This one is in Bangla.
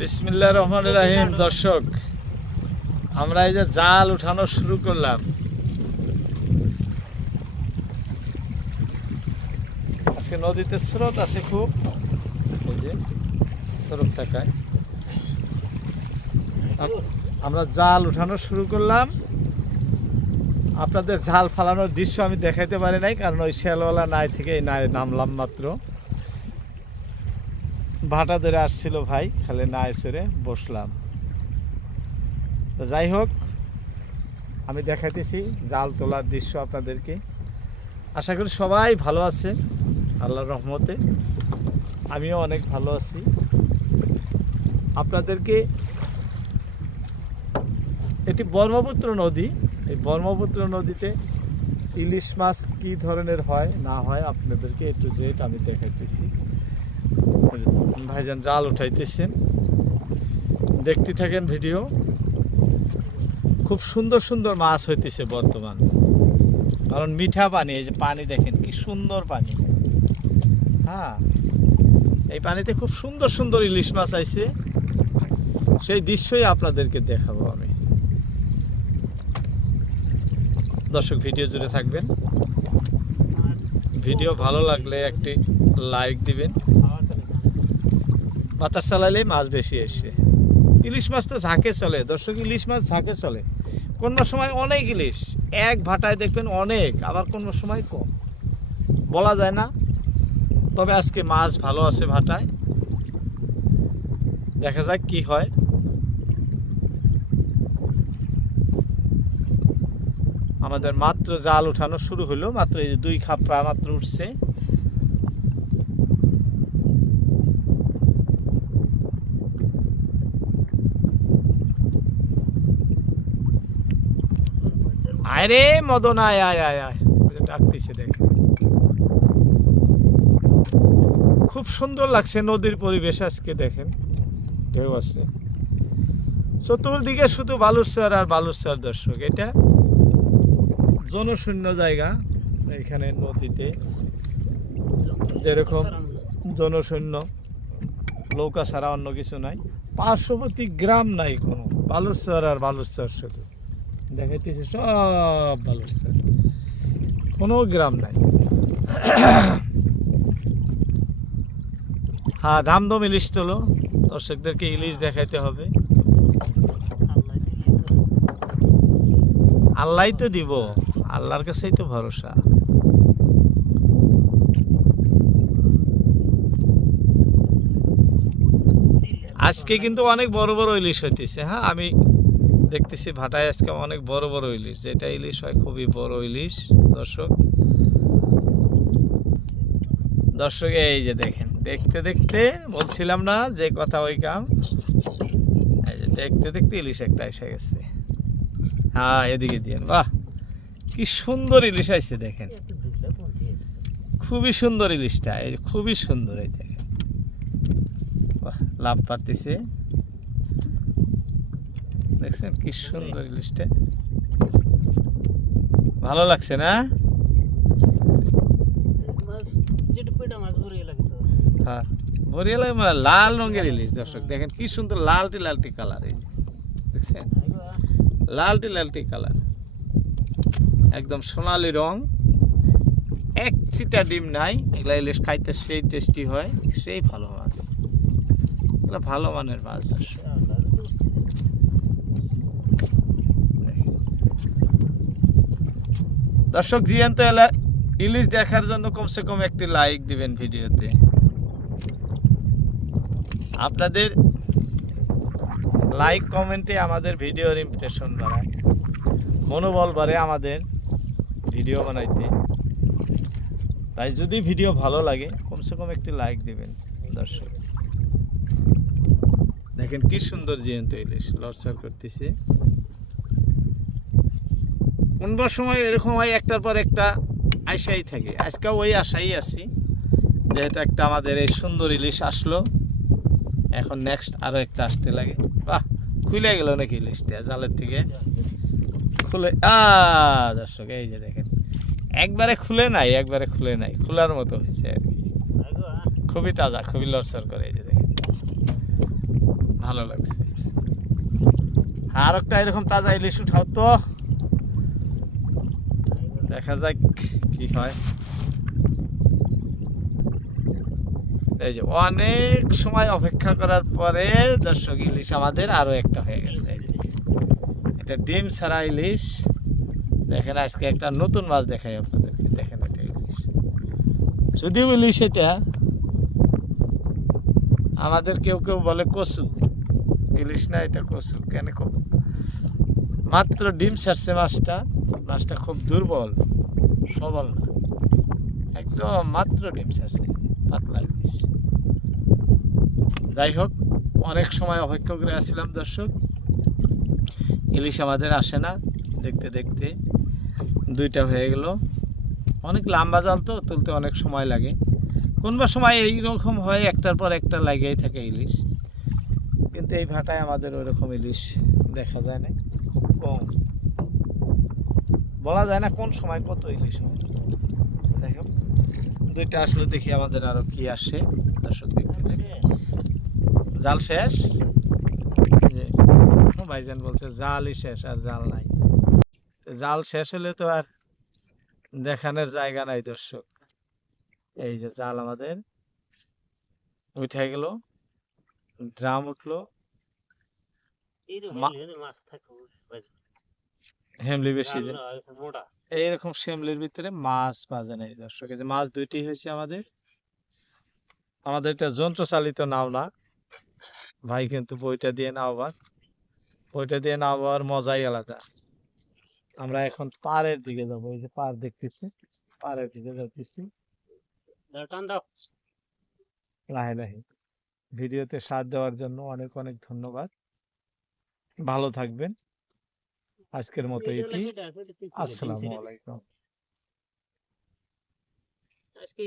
বিসমিল্লা রহমান রাহিম দর্শক আমরা এই যে জাল উঠানো শুরু করলাম। আজকে নদীতে স্রোত আছে খুব। এই যে স্রোত থাকায়। আমরা জাল উঠানো শুরু করলাম। আপনাদের জাল ফালানোর দৃশ্য আমি দেখাইতে পারি নাই কারণ ওই শেলওয়ালা নাই থেকে এই নাই নামলাম মাত্র। ভাটা ধরে আসছিল ভাই, খালি না এসে বসলাম। তো যাই হোক, আমি দেখাইতেছি জাল তোলার দৃশ্য আপনাদেরকে। আশা করি সবাই ভালো আছেন, আল্লাহর রহমতে। আমিও অনেক ভালো আছি। আপনাদেরকে এটি ব্রহ্মপুত্র নদী, এই ব্রহ্মপুত্র নদীতে ইলিশ মাছ কী ধরনের হয়, না হয়, আপনাদেরকে একটু জেট আমি দেখাইতেছি। ভাইজান জাল উঠাইতেছেন দেখতে থাকেন ভিডিও। খুব সুন্দর সুন্দর মাছ হইতেছে বর্তমান। কারণ মিঠা পানি, এই যে পানি দেখেন, কি সুন্দর পানি। হ্যাঁ এই পানিতে খুব সুন্দর সুন্দর ইলিশ মাছ আইছে। সেই দৃশ্যই আপনাদেরকে দেখাবো আমি। দর্শক, ভিডিও জুড়ে থাকবেন। ভিডিও ভালো লাগলে একটি লাইক দিবেন। বাতাস চালাইলেই মাছ বেশি এসে। ইলিশ মাছ তো ঝাঁকে চলে। দর্শক, ইলিশ মাছ ঝাঁকে চলে। কোনো সময় অনেক ইলিশ, এক ভাটায় দেখবেন অনেক, আবার কোনো সময় কম। বলা যায় না। তবে আজকে মাছ ভালো আছে ভাটায়। দেখা যাক কি হয়। আমাদের মাত্র জাল উঠানো শুরু হলো, মাত্র এই যে দুই খাপড়া মাত্র উঠছে। আয় রে মদন, আয় আয় আয় আয়। ডাকতেছে, দেখ। খুব সুন্দর লাগছে নদীর পরিবেশ আজকে, দেখেন। ঢেউ আছে। চতুর্দিকে শুধু বালুরচর আর বালুরচর দর্শক, এটা জনশূন্য জায়গা এখানে নদীতে। যেরকম জনশূন্য নৌকা ছাড়া অন্য কিছু নাই। পার্শ্ববর্তী গ্রাম নাই কোনো। বালুরচর আর বালুরচর শুধু। দেখাইতেছে সব বালুরচর। কোনো গ্রাম নাই। হ্যাঁ ধামদম ইলিশ তোলো। দর্শকদেরকে ইলিশ দেখাইতে হবে। আল্লাহই তো দিব। আল্লাহর কাছেই তো ভরসা। আজকে কিন্তু অনেক বড় বড় ইলিশ হইতেছে হ্যাঁ? আমি দেখতেছি ভাটায় আজকে অনেক বড় বড় ইলিশ। যেটা ইলিশ হয় খুবই বড় ইলিশ, দর্শক। দর্শক, এই যে দেখেন, দেখতে দেখতে বলছিলাম না যে কথা ওই কাম। এই যে দেখতে দেখতে ইলিশ একটা এসে গেছে। হ্যাঁ এদিকে দিয়ে বাহ। কি সুন্দর ইলিশ আইছে দেখেন। খুবই সুন্দর ইলিশটা এই খুবই সুন্দর এই দেখেন। লাভ পারতেছে দেখছেন কি সুন্দর ইলিশটা। ভালো লাগছে না? হ্যাঁ মানে লাল রঙের ইলিশ দর্শক দেখেন কি সুন্দর লালটি লালটি কালার এই দেখছেন? লালটি লালটি কালার। একদম সোনালি রং। এক চিটা ডিম নাই, এগুলা ইলিশ খাইতে সেই টেস্টি হয়, সেই ভালো মাছ। এগুলা ভালো মানের মাছ। দর্শক জিয়ান্ত এলা ইলিশ দেখার জন্য কমসে কম একটি লাইক দিবেন ভিডিওতে। আপনাদের লাইক কমেন্টে আমাদের ভিডিওর ইমপ্রেশন বাড়ায়। মনোবল বাড়ে আমাদের। ভিডিও বানাইতে। তাই যদি ভিডিও ভালো লাগে, কমসে কম একটি লাইক দিবেন, দর্শক। দেখেন কি সুন্দর জিয়ন্ত ইলিশ লড়সড় করতেছে। কোনবার সময় এরকম হয়, একটার পর একটা আশাই থাকে। আজকে ওই আশাই আছি, যেহেতু একটা আমাদের এই সুন্দর ইলিশ আসলো। এখন নেক্সট আরও একটা আসতে লাগে। বাহ, খুলে গেল নাকি ইলিশটা জালের থেকে? খুলে, আ, দর্শক, এই যে দেখেন। একবারে খুলে নাই, একবারে খুলে নাই। খোলার মতো হয়েছে আর কি। খুবই তাজা, খুবই লড়সড় করে এই যে দেখেন। ভালো লাগছে। আর একটা এরকম তাজা ইলিশ উঠাও তো। দেখা যাক কি হয়। এই যে অনেক সময় অপেক্ষা করার পরে, দর্শক, ইলিশ আমাদের আরও একটা হয়ে গেছে। এটা ডিম ছাড়া ইলিশ। দেখেন, আজকে একটা নতুন মাছ দেখাই আপনাদেরকে। দেখেন এটা ইলিশ। যদিও ইলিশ এটা, আমাদের কেউ কেউ বলে কচু। ইলিশ না, এটা কচু। কেন খুব মাত্র ডিম ছাড়ছে মাছটা। মাছটা খুব দুর্বল, সবল না। একদম মাত্র ডিম ছাড়ছে, পাতলা ইলিশ। যাই হোক, অনেক সময় অপেক্ষা করে আসছিলাম দর্শক। ইলিশ আমাদের আসে না। দেখতে দেখতে দুইটা হয়ে গেল। অনেক লম্বা জাল তো, তুলতে অনেক সময় লাগে। কোনবা সময় এই রকম হয়, একটার পর একটা লাগেই থাকে ইলিশ। কিন্তু এই ভাটায় আমাদের ওরকম ইলিশ দেখা যায় না, খুব কম। বলা যায় না কোন সময় কত ইলিশ হয়। দেখো দুইটা আসলে দেখি আমাদের আরও কি আসে। দর্শক দেখতে দেখে। জাল শেষ। ভাইজান বলছে জালই শেষ আর জাল নাই। জাল শেষ হলে তো আর দেখানোর জায়গা নাই দর্শক। এই যে জাল আমাদের উঠে গেল ড্রাম উঠল। হেমলি বেশি এইরকম শ্যামলির ভিতরে মাছ বাজে নাই দর্শক। যে মাছ দুইটি হয়েছে আমাদের। আমাদের এটা যন্ত্র চালিত নাও না। ভাই কিন্তু বইটা দিয়ে নাওবার বইটা দিয়ে নাওবার মজাই আলাদা। আমরা এখন পাড়ের দিকে যাব এই যে পাড় দেখতেছি পাড়ের দিকে যাচ্ছি লাহে লাহে ভিডিওতে সাথ দেওয়ার জন্য অনেক অনেক ধন্যবাদ। ভালো থাকবেন। আজকের মতো ইতি আসসালামু আলাইকুম। আজকে